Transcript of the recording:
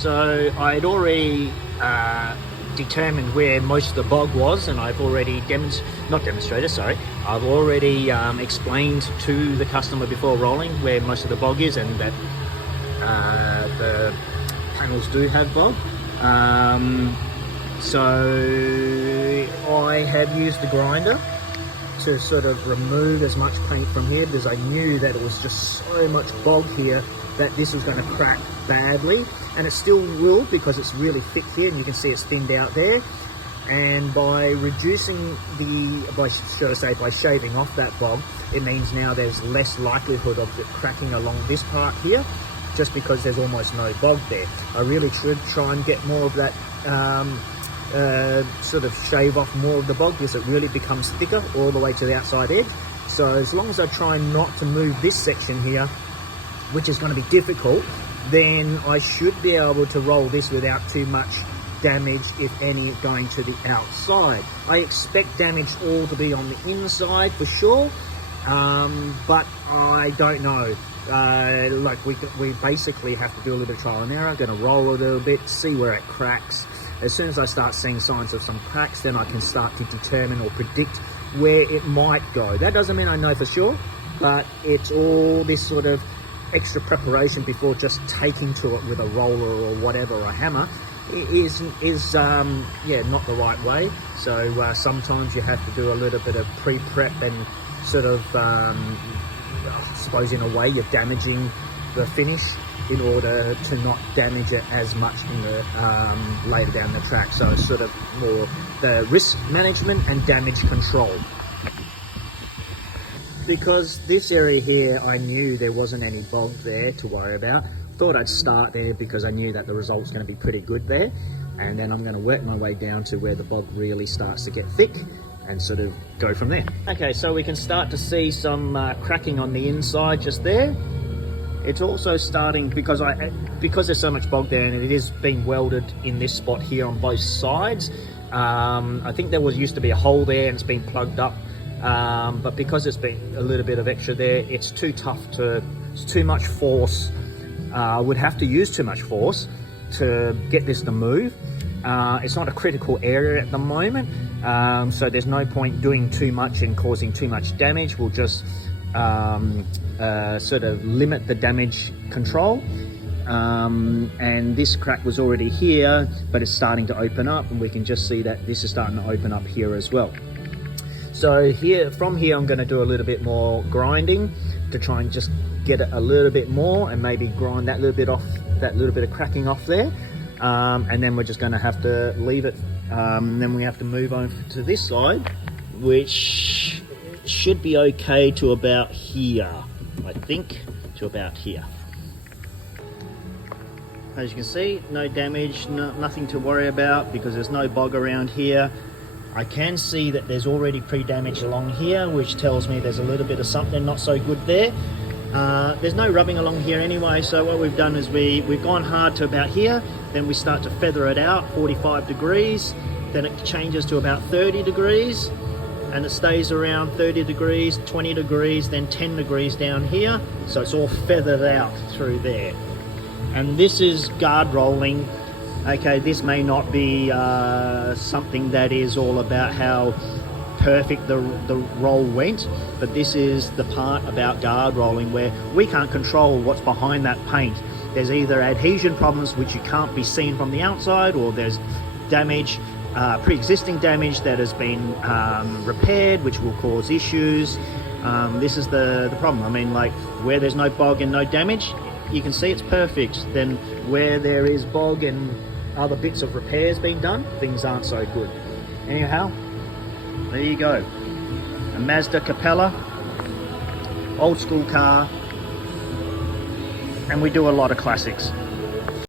So I'd already determined where most of the bog was, and I've already I've already explained to the customer before rolling where most of the bog is, and that the panels do have bog. So I have used the grinder to sort of remove as much paint from here, because I knew that it was just so much bog here that this was going to crack badly, and it still will because it's really thick here, and you can see it's thinned out there. And by reducing by shaving off that bog, it means now there's less likelihood of it cracking along this part here, just because there's almost no bog there. I really should try and get more of that, sort of shave off more of the bog, because it really becomes thicker all the way to the outside edge. So as long as I try not to move this section here, which is going to be difficult, then I should be able to roll this without too much damage, if any, going to the outside. I expect damage all to be on the inside for sure, but I don't know. Like we basically have to do a little trial and error. I'm going to roll a little bit, see where it cracks. As soon as I start seeing signs of some cracks, then I can start to determine or predict where it might go. That doesn't mean I know for sure, but it's all this sort of extra preparation before just taking to it with a roller or whatever, a hammer, is not the right way. So sometimes you have to do a little bit of pre-prep and sort of, I suppose in a way you're damaging the finish in order to not damage it as much in the later down the track. So it's sort of more the risk management and damage control. Because this area here, I knew there wasn't any bog there to worry about. Thought I'd start there because I knew that the result's going to be pretty good there, and then I'm going to work my way down to where the bog really starts to get thick and sort of go from there. Okay, so we can start to see some cracking on the inside just there. It's also starting, because there's so much bog there and it is being welded in this spot here on both sides. I think there used to be a hole there and it's been plugged up. But because there's been a little bit of extra there, it's too tough it's too much force. I would have to use too much force to get this to move. It's not a critical area at the moment, so there's no point doing too much and causing too much damage. We'll just sort of limit the damage control. And this crack was already here, but it's starting to open up, and we can just see that this is starting to open up here as well. So from here I'm going to do a little bit more grinding to try and just get it a little bit more, and maybe grind that little bit off, that little bit of cracking off there, and then we're just going to have to leave it. Then we have to move on to this side, which should be okay to about here, I think, to about here. As you can see, no damage, nothing to worry about, because there's no bog around here. I can see that there's already pre-damage along here, which tells me there's a little bit of something not so good there. There's no rubbing along here anyway, so what we've done is we've gone hard to about here, then we start to feather it out, 45 degrees, then it changes to about 30 degrees, and it stays around 30 degrees, 20 degrees, then 10 degrees down here, so it's all feathered out through there. And this is guard rolling. Okay, this may not be something that is all about how perfect the roll went, but this is the part about guard rolling where we can't control what's behind that paint. There's either adhesion problems which you can't be seen from the outside, or there's damage, pre-existing damage that has been repaired, which will cause issues. This is the problem. I mean, like where there's no bog and no damage, you can see it's perfect. Then where there is bog and other bits of repairs being done, things aren't so good. Anyhow, there you go. A Mazda Capella, old school car, and we do a lot of classics.